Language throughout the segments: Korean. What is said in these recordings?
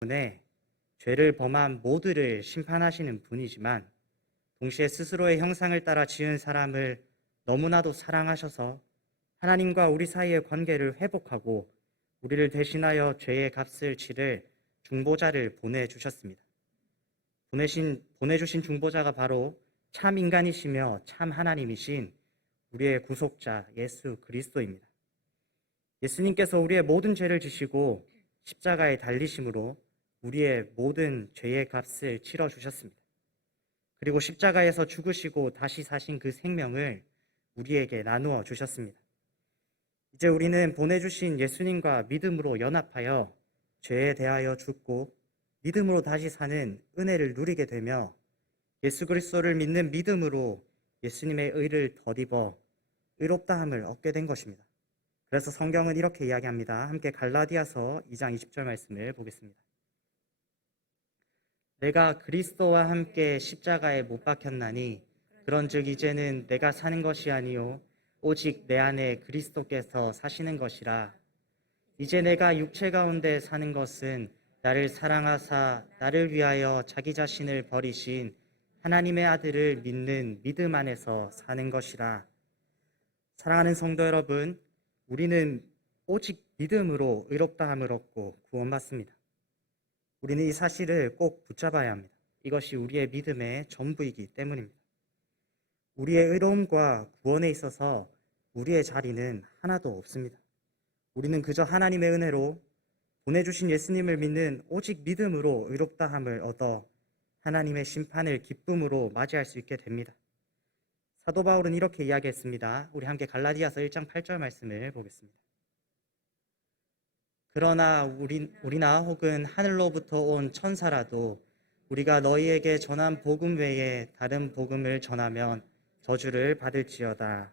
때문에 죄를 범한 모두를 심판하시는 분이지만 동시에 스스로의 형상을 따라 지은 사람을 너무나도 사랑하셔서 하나님과 우리 사이의 관계를 회복하고 우리를 대신하여 죄의 값을 치를 중보자를 보내주셨습니다. 보내주신 중보자가 바로 참 인간이시며 참 하나님이신 우리의 구속자 예수 그리스도입니다. 예수님께서 우리의 모든 죄를 지시고 십자가에 달리심으로 우리의 모든 죄의 값을 치러주셨습니다. 그리고 십자가에서 죽으시고 다시 사신 그 생명을 우리에게 나누어 주셨습니다. 이제 우리는 보내주신 예수님과 믿음으로 연합하여 죄에 대하여 죽고 믿음으로 다시 사는 은혜를 누리게 되며 예수 그리스도를 믿는 믿음으로 예수님의 의를 덧입어 의롭다함을 얻게 된 것입니다. 그래서 성경은 이렇게 이야기합니다. 함께 갈라디아서 2장 20절 말씀을 보겠습니다. 내가 그리스도와 함께 십자가에 못 박혔나니 그런즉 이제는 내가 사는 것이 아니요 오직 내 안에 그리스도께서 사시는 것이라. 이제 내가 육체 가운데 사는 것은 나를 사랑하사 나를 위하여 자기 자신을 버리신 하나님의 아들을 믿는 믿음 안에서 사는 것이라. 사랑하는 성도 여러분, 우리는 오직 믿음으로 의롭다함을 얻고 구원받습니다. 우리는 이 사실을 꼭 붙잡아야 합니다. 이것이 우리의 믿음의 전부이기 때문입니다. 우리의 의로움과 구원에 있어서 우리의 자리는 하나도 없습니다. 우리는 그저 하나님의 은혜로 보내주신 예수님을 믿는 오직 믿음으로 의롭다함을 얻어 하나님의 심판을 기쁨으로 맞이할 수 있게 됩니다. 사도 바울은 이렇게 이야기했습니다. 우리 함께 갈라디아서 1장 8절 말씀을 보겠습니다. 그러나 우리나 혹은 하늘로부터 온 천사라도 우리가 너희에게 전한 복음 외에 다른 복음을 전하면 저주를 받을지어다.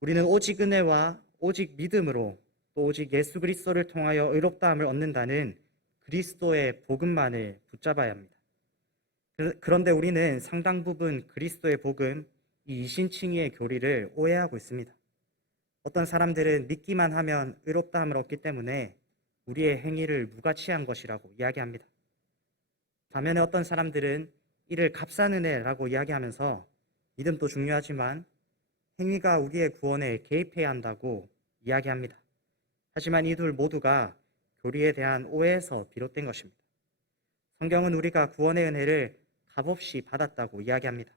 우리는 오직 은혜와 오직 믿음으로 또 오직 예수 그리스도를 통하여 의롭다함을 얻는다는 그리스도의 복음만을 붙잡아야 합니다. 그런데 우리는 상당 부분 그리스도의 복음, 이 이신칭의의 교리를 오해하고 있습니다. 어떤 사람들은 믿기만 하면 의롭다함을 얻기 때문에 우리의 행위를 무가치한 것이라고 이야기합니다. 반면에 어떤 사람들은 이를 값싼 은혜라고 이야기하면서 믿음도 중요하지만 행위가 우리의 구원에 개입해야 한다고 이야기합니다. 하지만 이 둘 모두가 교리에 대한 오해에서 비롯된 것입니다. 성경은 우리가 구원의 은혜를 값없이 받았다고 이야기합니다.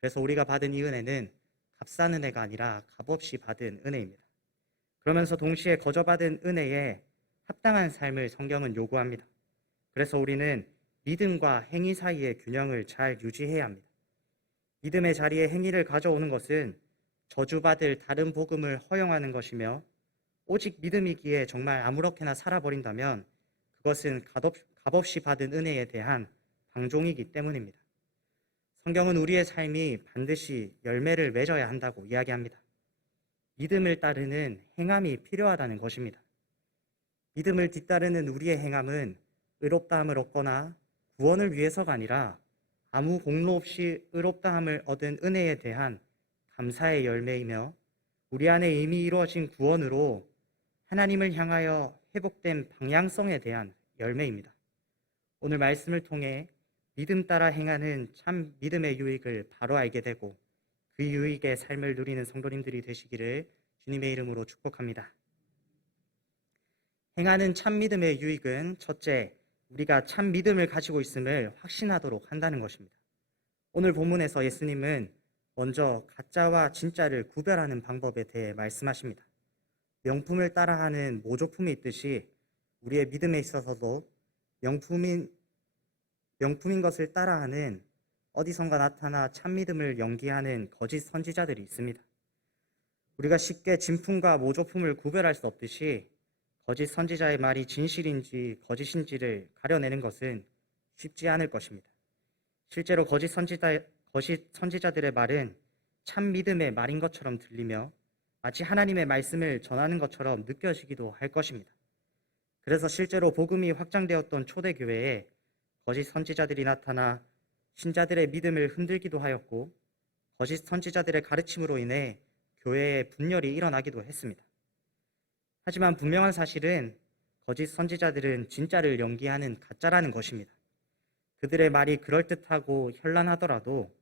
그래서 우리가 받은 이 은혜는 값싼 은혜가 아니라 값없이 받은 은혜입니다. 그러면서 동시에 거저받은 은혜에 합당한 삶을 성경은 요구합니다. 그래서 우리는 믿음과 행위 사이의 균형을 잘 유지해야 합니다. 믿음의 자리에 행위를 가져오는 것은 저주받을 다른 복음을 허용하는 것이며 오직 믿음이기에 정말 아무렇게나 살아버린다면 그것은 값없이 받은 은혜에 대한 방종이기 때문입니다. 성경은 우리의 삶이 반드시 열매를 맺어야 한다고 이야기합니다. 믿음을 따르는 행함이 필요하다는 것입니다. 믿음을 뒤따르는 우리의 행함은 의롭다함을 얻거나 구원을 위해서가 아니라 아무 공로 없이 의롭다함을 얻은 은혜에 대한 감사의 열매이며 우리 안에 이미 이루어진 구원으로 하나님을 향하여 회복된 방향성에 대한 열매입니다. 오늘 말씀을 통해 믿음 따라 행하는 참 믿음의 유익을 바로 알게 되고 그 유익의 삶을 누리는 성도님들이 되시기를 주님의 이름으로 축복합니다. 행하는 참 믿음의 유익은 첫째, 우리가 참 믿음을 가지고 있음을 확신하도록 한다는 것입니다. 오늘 본문에서 예수님은 먼저 가짜와 진짜를 구별하는 방법에 대해 말씀하십니다. 명품을 따라하는 모조품이 있듯이 우리의 믿음에 있어서도 명품인 것을 따라하는 어디선가 나타나 참 믿음을 연기하는 거짓 선지자들이 있습니다. 우리가 쉽게 진품과 모조품을 구별할 수 없듯이 거짓 선지자의 말이 진실인지 거짓인지를 가려내는 것은 쉽지 않을 것입니다. 실제로 거짓 선지자들의 말은 참 믿음의 말인 것처럼 들리며 마치 하나님의 말씀을 전하는 것처럼 느껴지기도 할 것입니다. 그래서 실제로 복음이 확장되었던 초대교회에 거짓 선지자들이 나타나 신자들의 믿음을 흔들기도 하였고 거짓 선지자들의 가르침으로 인해 교회에 분열이 일어나기도 했습니다. 하지만 분명한 사실은 거짓 선지자들은 진짜를 연기하는 가짜라는 것입니다. 그들의 말이 그럴듯하고 현란하더라도,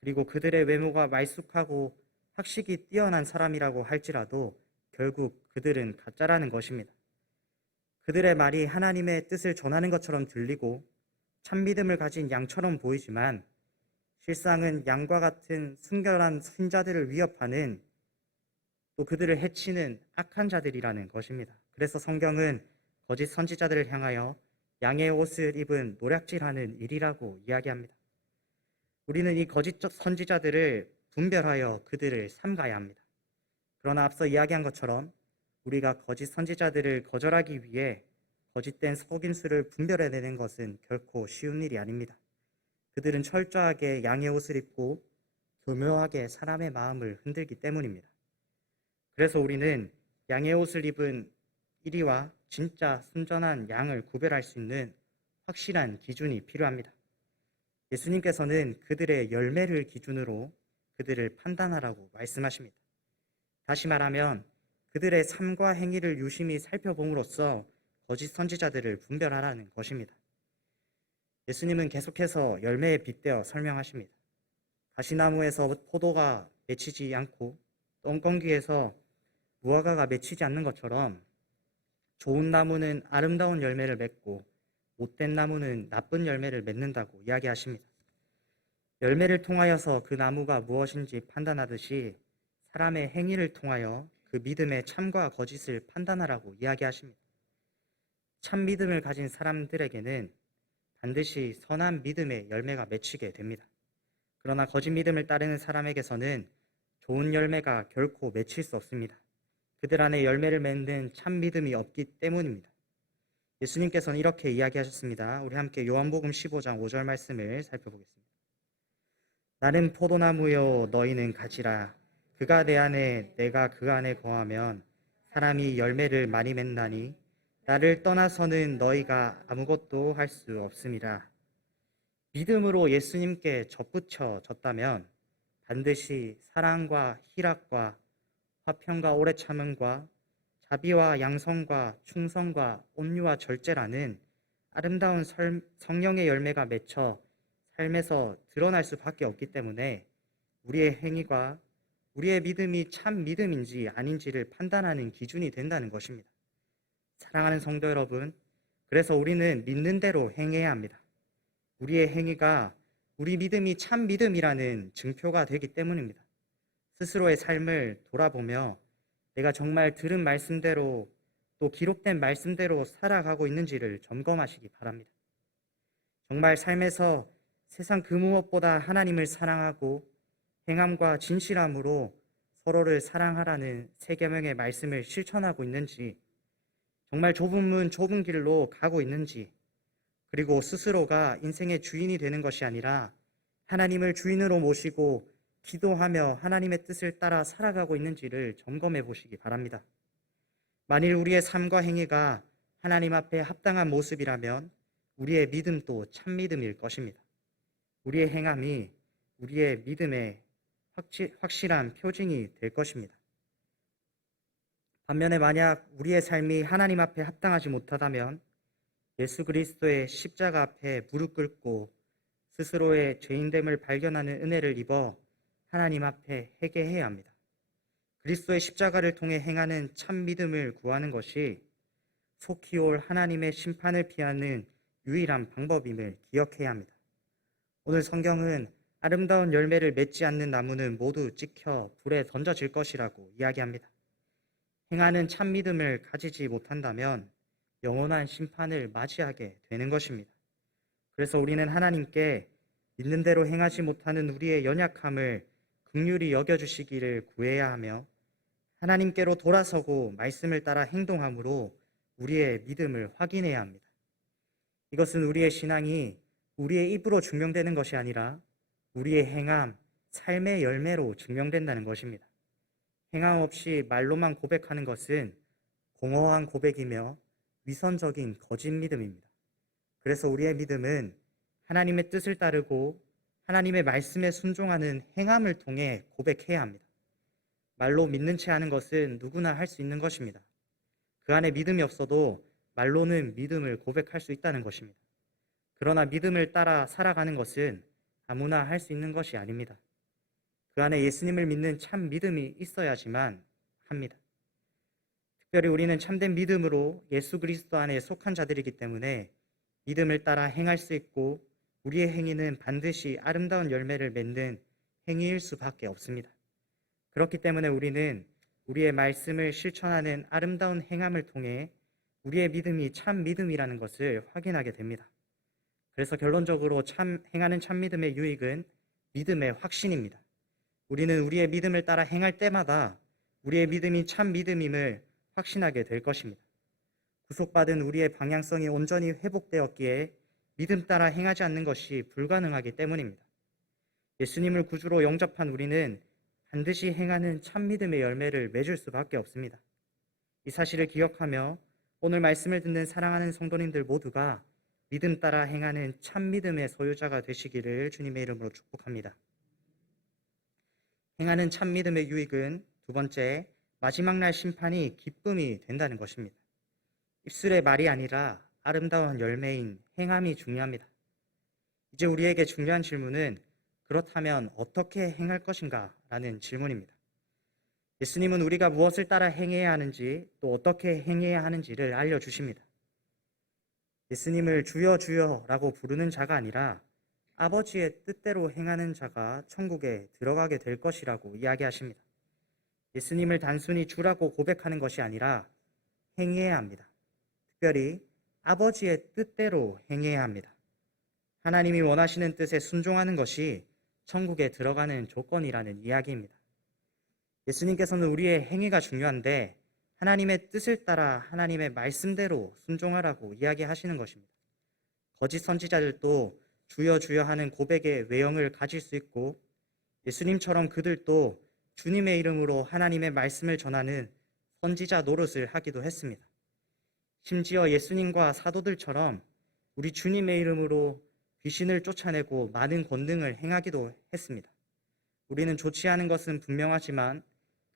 그리고 그들의 외모가 말쑥하고 학식이 뛰어난 사람이라고 할지라도 결국 그들은 가짜라는 것입니다. 그들의 말이 하나님의 뜻을 전하는 것처럼 들리고 참 믿음을 가진 양처럼 보이지만 실상은 양과 같은 순결한 신자들을 위협하는, 또 그들을 해치는 악한 자들이라는 것입니다. 그래서 성경은 거짓 선지자들을 향하여 양의 옷을 입은 노략질하는 일이라고 이야기합니다. 우리는 이 거짓 선지자들을 분별하여 그들을 삼가야 합니다. 그러나 앞서 이야기한 것처럼 우리가 거짓 선지자들을 거절하기 위해 거짓된 속임수를 분별해내는 것은 결코 쉬운 일이 아닙니다. 그들은 철저하게 양의 옷을 입고 교묘하게 사람의 마음을 흔들기 때문입니다. 그래서 우리는 양의 옷을 입은 이리와 진짜 순전한 양을 구별할 수 있는 확실한 기준이 필요합니다. 예수님께서는 그들의 열매를 기준으로 그들을 판단하라고 말씀하십니다. 다시 말하면 그들의 삶과 행위를 유심히 살펴봄으로써 거짓 선지자들을 분별하라는 것입니다. 예수님은 계속해서 열매에 빗대어 설명하십니다. 가시나무에서 포도가 맺히지 않고 똥건기에서 무화과가 맺히지 않는 것처럼 좋은 나무는 아름다운 열매를 맺고 못된 나무는 나쁜 열매를 맺는다고 이야기하십니다. 열매를 통하여서 그 나무가 무엇인지 판단하듯이 사람의 행위를 통하여 그 믿음의 참과 거짓을 판단하라고 이야기하십니다. 참 믿음을 가진 사람들에게는 반드시 선한 믿음의 열매가 맺히게 됩니다. 그러나 거짓 믿음을 따르는 사람에게서는 좋은 열매가 결코 맺힐 수 없습니다. 그들 안에 열매를 맺는 참 믿음이 없기 때문입니다. 예수님께서는 이렇게 이야기하셨습니다. 우리 함께 요한복음 15장 5절 말씀을 살펴보겠습니다. 나는 포도나무요 너희는 가지라. 그가 내 안에 내가 그 안에 거하면 사람이 열매를 많이 맺나니 나를 떠나서는 너희가 아무것도 할 수 없음이라. 믿음으로 예수님께 접붙여졌다면 반드시 사랑과 희락과 화평과 오래 참음과 자비와 양성과 충성과 온유와 절제라는 아름다운 성령의 열매가 맺혀 삶에서 드러날 수밖에 없기 때문에 우리의 행위가 우리의 믿음이 참 믿음인지 아닌지를 판단하는 기준이 된다는 것입니다. 사랑하는 성도 여러분, 그래서 우리는 믿는 대로 행해야 합니다. 우리의 행위가 우리 믿음이 참 믿음이라는 증표가 되기 때문입니다. 스스로의 삶을 돌아보며 내가 정말 들은 말씀대로 또 기록된 말씀대로 살아가고 있는지를 점검하시기 바랍니다. 정말 삶에서 세상 그 무엇보다 하나님을 사랑하고 행함과 진실함으로 서로를 사랑하라는 세 계명의 말씀을 실천하고 있는지, 정말 좁은 문 좁은 길로 가고 있는지, 그리고 스스로가 인생의 주인이 되는 것이 아니라 하나님을 주인으로 모시고 기도하며 하나님의 뜻을 따라 살아가고 있는지를 점검해 보시기 바랍니다. 만일 우리의 삶과 행위가 하나님 앞에 합당한 모습이라면 우리의 믿음도 참 믿음일 것입니다. 우리의 행함이 우리의 믿음의 확실한 표징이 될 것입니다. 반면에 만약 우리의 삶이 하나님 앞에 합당하지 못하다면 예수 그리스도의 십자가 앞에 무릎 꿇고 스스로의 죄인됨을 발견하는 은혜를 입어 하나님 앞에 회개해야 합니다. 그리스도의 십자가를 통해 행하는 참 믿음을 구하는 것이 속히 올 하나님의 심판을 피하는 유일한 방법임을 기억해야 합니다. 오늘 성경은 아름다운 열매를 맺지 않는 나무는 모두 찍혀 불에 던져질 것이라고 이야기합니다. 행하는 참 믿음을 가지지 못한다면 영원한 심판을 맞이하게 되는 것입니다. 그래서 우리는 하나님께 있는 대로 행하지 못하는 우리의 연약함을 긍휼히 여겨주시기를 구해야 하며 하나님께로 돌아서고 말씀을 따라 행동함으로 우리의 믿음을 확인해야 합니다. 이것은 우리의 신앙이 우리의 입으로 증명되는 것이 아니라 우리의 행함, 삶의 열매로 증명된다는 것입니다. 행함 없이 말로만 고백하는 것은 공허한 고백이며 위선적인 거짓 믿음입니다. 그래서 우리의 믿음은 하나님의 뜻을 따르고 하나님의 말씀에 순종하는 행함을 통해 고백해야 합니다. 말로 믿는 채 하는 것은 누구나 할 수 있는 것입니다. 그 안에 믿음이 없어도 말로는 믿음을 고백할 수 있다는 것입니다. 그러나 믿음을 따라 살아가는 것은 아무나 할 수 있는 것이 아닙니다. 그 안에 예수님을 믿는 참 믿음이 있어야지만 합니다. 특별히 우리는 참된 믿음으로 예수 그리스도 안에 속한 자들이기 때문에 믿음을 따라 행할 수 있고 우리의 행위는 반드시 아름다운 열매를 맺는 행위일 수밖에 없습니다. 그렇기 때문에 우리는 우리의 말씀을 실천하는 아름다운 행함을 통해 우리의 믿음이 참 믿음이라는 것을 확인하게 됩니다. 그래서 결론적으로 행하는 참 믿음의 유익은 믿음의 확신입니다. 우리는 우리의 믿음을 따라 행할 때마다 우리의 믿음이 참 믿음임을 확신하게 될 것입니다. 구속받은 우리의 방향성이 온전히 회복되었기에 믿음 따라 행하지 않는 것이 불가능하기 때문입니다. 예수님을 구주로 영접한 우리는 반드시 행하는 참 믿음의 열매를 맺을 수밖에 없습니다. 이 사실을 기억하며 오늘 말씀을 듣는 사랑하는 성도님들 모두가 믿음 따라 행하는 참 믿음의 소유자가 되시기를 주님의 이름으로 축복합니다. 행하는 참 믿음의 유익은 두 번째, 마지막 날 심판이 기쁨이 된다는 것입니다. 입술의 말이 아니라 아름다운 열매인 행함이 중요합니다. 이제 우리에게 중요한 질문은 그렇다면 어떻게 행할 것인가? 라는 질문입니다. 예수님은 우리가 무엇을 따라 행해야 하는지 또 어떻게 행해야 하는지를 알려주십니다. 예수님을 주여 주여라고 부르는 자가 아니라 아버지의 뜻대로 행하는 자가 천국에 들어가게 될 것이라고 이야기하십니다. 예수님을 단순히 주라고 고백하는 것이 아니라 행해야 합니다. 특별히 아버지의 뜻대로 행해야 합니다. 하나님이 원하시는 뜻에 순종하는 것이 천국에 들어가는 조건이라는 이야기입니다. 예수님께서는 우리의 행위가 중요한데 하나님의 뜻을 따라 하나님의 말씀대로 순종하라고 이야기하시는 것입니다. 거짓 선지자들도 주여 주여 하는 고백의 외형을 가질 수 있고 예수님처럼 그들도 주님의 이름으로 하나님의 말씀을 전하는 선지자 노릇을 하기도 했습니다. 심지어 예수님과 사도들처럼 우리 주님의 이름으로 귀신을 쫓아내고 많은 권능을 행하기도 했습니다. 우리는 좋지 않은 것은 분명하지만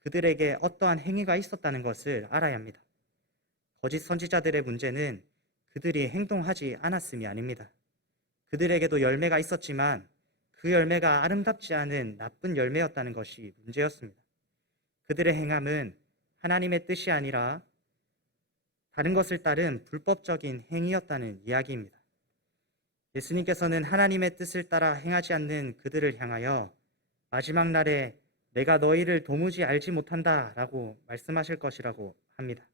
그들에게 어떠한 행위가 있었다는 것을 알아야 합니다. 거짓 선지자들의 문제는 그들이 행동하지 않았음이 아닙니다. 그들에게도 열매가 있었지만 그 열매가 아름답지 않은 나쁜 열매였다는 것이 문제였습니다. 그들의 행함은 하나님의 뜻이 아니라 다른 것을 따른 불법적인 행위였다는 이야기입니다. 예수님께서는 하나님의 뜻을 따라 행하지 않는 그들을 향하여 마지막 날에 내가 너희를 도무지 알지 못한다 라고 말씀하실 것이라고 합니다.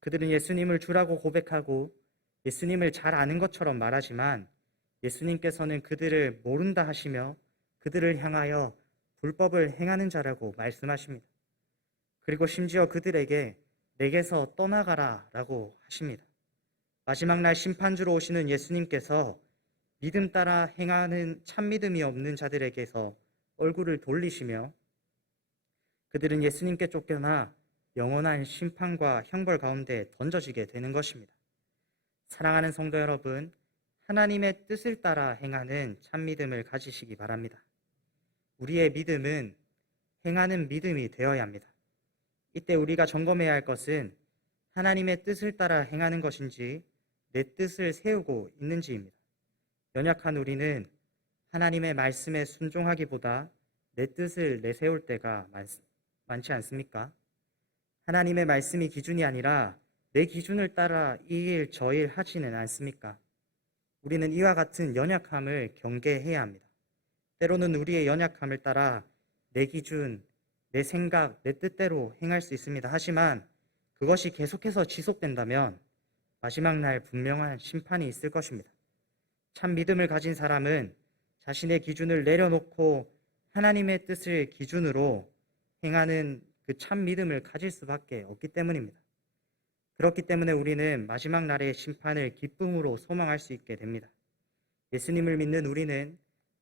그들은 예수님을 주라고 고백하고 예수님을 잘 아는 것처럼 말하지만 예수님께서는 그들을 모른다 하시며 그들을 향하여 불법을 행하는 자라고 말씀하십니다. 그리고 심지어 그들에게 내게서 떠나가라 라고 하십니다. 마지막 날 심판주로 오시는 예수님께서 믿음 따라 행하는 참 믿음이 없는 자들에게서 얼굴을 돌리시며 그들은 예수님께 쫓겨나 영원한 심판과 형벌 가운데 던져지게 되는 것입니다. 사랑하는 성도 여러분, 하나님의 뜻을 따라 행하는 참 믿음을 가지시기 바랍니다. 우리의 믿음은 행하는 믿음이 되어야 합니다. 이때 우리가 점검해야 할 것은 하나님의 뜻을 따라 행하는 것인지 내 뜻을 세우고 있는지입니다. 연약한 우리는 하나님의 말씀에 순종하기보다 내 뜻을 내세울 때가 많지 않습니까? 하나님의 말씀이 기준이 아니라 내 기준을 따라 이 일 저 일 하지는 않습니까? 우리는 이와 같은 연약함을 경계해야 합니다. 때로는 우리의 연약함을 따라 내 기준, 내 생각, 내 뜻대로 행할 수 있습니다. 하지만 그것이 계속해서 지속된다면 마지막 날 분명한 심판이 있을 것입니다. 참 믿음을 가진 사람은 자신의 기준을 내려놓고 하나님의 뜻을 기준으로 행하는 그 참 믿음을 가질 수밖에 없기 때문입니다. 그렇기 때문에 우리는 마지막 날의 심판을 기쁨으로 소망할 수 있게 됩니다. 예수님을 믿는 우리는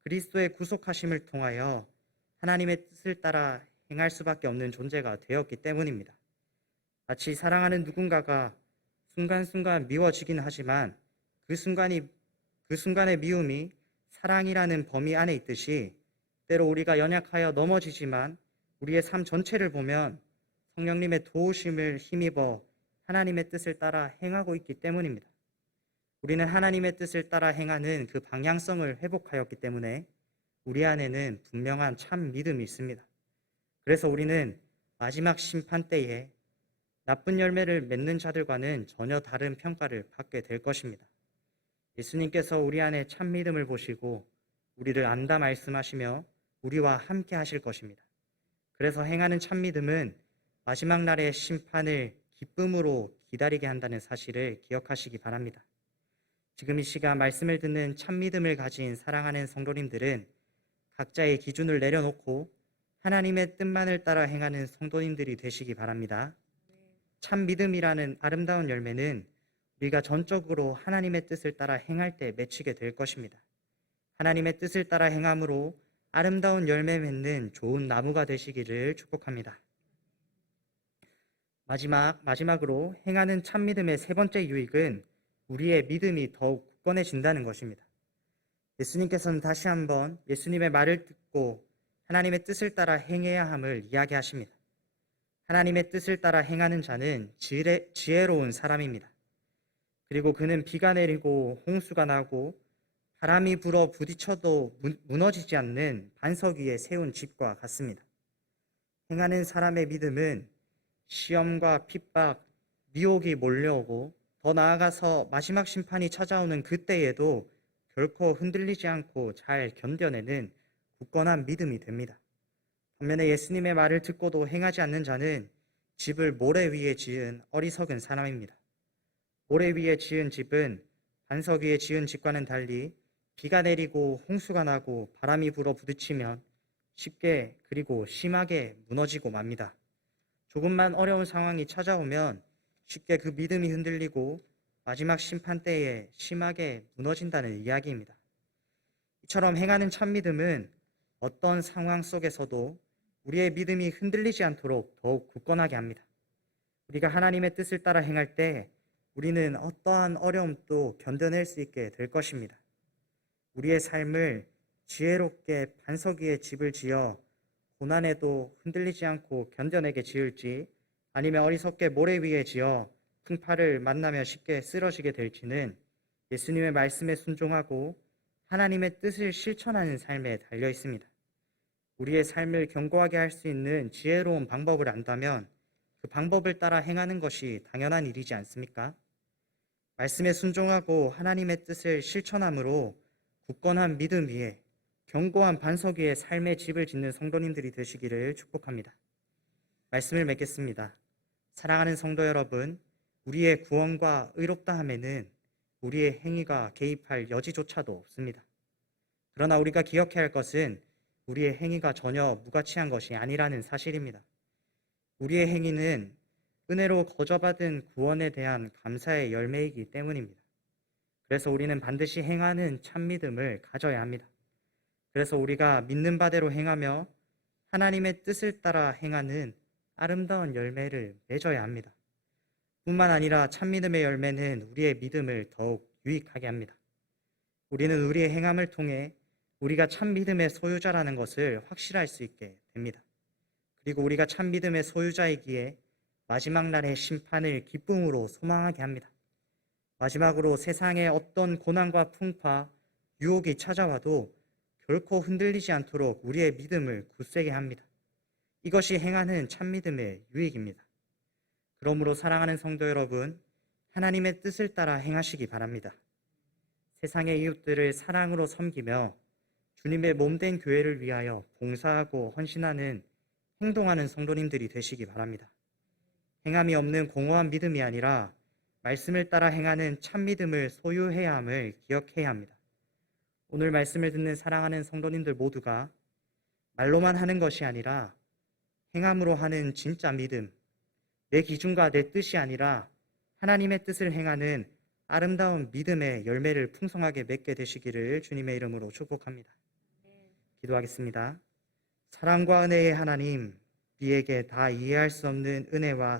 그리스도의 구속하심을 통하여 하나님의 뜻을 따라 행할 수밖에 없는 존재가 되었기 때문입니다. 마치 사랑하는 누군가가 순간순간 미워지긴 하지만 그 순간의 미움이 사랑이라는 범위 안에 있듯이 때로 우리가 연약하여 넘어지지만 우리의 삶 전체를 보면 성령님의 도우심을 힘입어 하나님의 뜻을 따라 행하고 있기 때문입니다. 우리는 하나님의 뜻을 따라 행하는 그 방향성을 회복하였기 때문에 우리 안에는 분명한 참 믿음이 있습니다. 그래서 우리는 마지막 심판 때에 나쁜 열매를 맺는 자들과는 전혀 다른 평가를 받게 될 것입니다. 예수님께서 우리 안에 참 믿음을 보시고 우리를 안다 말씀하시며 우리와 함께 하실 것입니다. 그래서 행하는 참 믿음은 마지막 날의 심판을 기쁨으로 기다리게 한다는 사실을 기억하시기 바랍니다. 지금 이 시간 말씀을 듣는 참 믿음을 가진 사랑하는 성도님들은 각자의 기준을 내려놓고 하나님의 뜻만을 따라 행하는 성도님들이 되시기 바랍니다. 참 믿음이라는 아름다운 열매는 우리가 전적으로 하나님의 뜻을 따라 행할 때 맺히게 될 것입니다. 하나님의 뜻을 따라 행함으로 아름다운 열매 맺는 좋은 나무가 되시기를 축복합니다. 마지막으로 행하는 참 믿음의 세 번째 유익은 우리의 믿음이 더욱 굳건해진다는 것입니다. 예수님께서는 다시 한번 예수님의 말을 듣고 하나님의 뜻을 따라 행해야 함을 이야기하십니다. 하나님의 뜻을 따라 행하는 자는 지혜로운 사람입니다. 그리고 그는 비가 내리고 홍수가 나고 바람이 불어 부딪혀도 무너지지 않는 반석 위에 세운 집과 같습니다. 행하는 사람의 믿음은 시험과 핍박, 미혹이 몰려오고 더 나아가서 마지막 심판이 찾아오는 그때에도 결코 흔들리지 않고 잘 견뎌내는 굳건한 믿음이 됩니다. 반면에 예수님의 말을 듣고도 행하지 않는 자는 집을 모래 위에 지은 어리석은 사람입니다. 모래 위에 지은 집은 반석 위에 지은 집과는 달리 비가 내리고 홍수가 나고 바람이 불어 부딪히면 쉽게 그리고 심하게 무너지고 맙니다. 조금만 어려운 상황이 찾아오면 쉽게 그 믿음이 흔들리고 마지막 심판 때에 심하게 무너진다는 이야기입니다. 이처럼 행하는 참 믿음은 어떤 상황 속에서도 우리의 믿음이 흔들리지 않도록 더욱 굳건하게 합니다. 우리가 하나님의 뜻을 따라 행할 때 우리는 어떠한 어려움도 견뎌낼 수 있게 될 것입니다. 우리의 삶을 지혜롭게 반석 위에 집을 지어 고난에도 흔들리지 않고 견뎌내게 지을지 아니면 어리석게 모래 위에 지어 풍파를 만나며 쉽게 쓰러지게 될지는 예수님의 말씀에 순종하고 하나님의 뜻을 실천하는 삶에 달려 있습니다. 우리의 삶을 견고하게 할 수 있는 지혜로운 방법을 안다면 그 방법을 따라 행하는 것이 당연한 일이지 않습니까? 말씀에 순종하고 하나님의 뜻을 실천함으로 굳건한 믿음 위에 견고한 반석 위에 삶의 집을 짓는 성도님들이 되시기를 축복합니다. 말씀을 맺겠습니다. 사랑하는 성도 여러분, 우리의 구원과 의롭다함에는 우리의 행위가 개입할 여지조차도 없습니다. 그러나 우리가 기억해야 할 것은 우리의 행위가 전혀 무가치한 것이 아니라는 사실입니다. 우리의 행위는 은혜로 거저받은 구원에 대한 감사의 열매이기 때문입니다. 그래서 우리는 반드시 행하는 참 믿음을 가져야 합니다. 그래서 우리가 믿는 바대로 행하며 하나님의 뜻을 따라 행하는 아름다운 열매를 맺어야 합니다. 뿐만 아니라 참 믿음의 열매는 우리의 믿음을 더욱 유익하게 합니다. 우리는 우리의 행함을 통해 우리가 참 믿음의 소유자라는 것을 확실할 수 있게 됩니다. 그리고 우리가 참 믿음의 소유자이기에 마지막 날의 심판을 기쁨으로 소망하게 합니다. 마지막으로 세상에 어떤 고난과 풍파, 유혹이 찾아와도 결코 흔들리지 않도록 우리의 믿음을 굳세게 합니다. 이것이 행하는 참 믿음의 유익입니다. 그러므로 사랑하는 성도 여러분, 하나님의 뜻을 따라 행하시기 바랍니다. 세상의 이웃들을 사랑으로 섬기며 주님의 몸된 교회를 위하여 봉사하고 헌신하는 행동하는 성도님들이 되시기 바랍니다. 행함이 없는 공허한 믿음이 아니라 말씀을 따라 행하는 참 믿음을 소유해야 함을 기억해야 합니다. 오늘 말씀을 듣는 사랑하는 성도님들 모두가 말로만 하는 것이 아니라 행함으로 하는 진짜 믿음, 내 기준과 내 뜻이 아니라 하나님의 뜻을 행하는 아름다운 믿음의 열매를 풍성하게 맺게 되시기를 주님의 이름으로 축복합니다. 기도하겠습니다. 사랑과 은혜의 하나님, 우리에게 다 이해할 수 없는 은혜와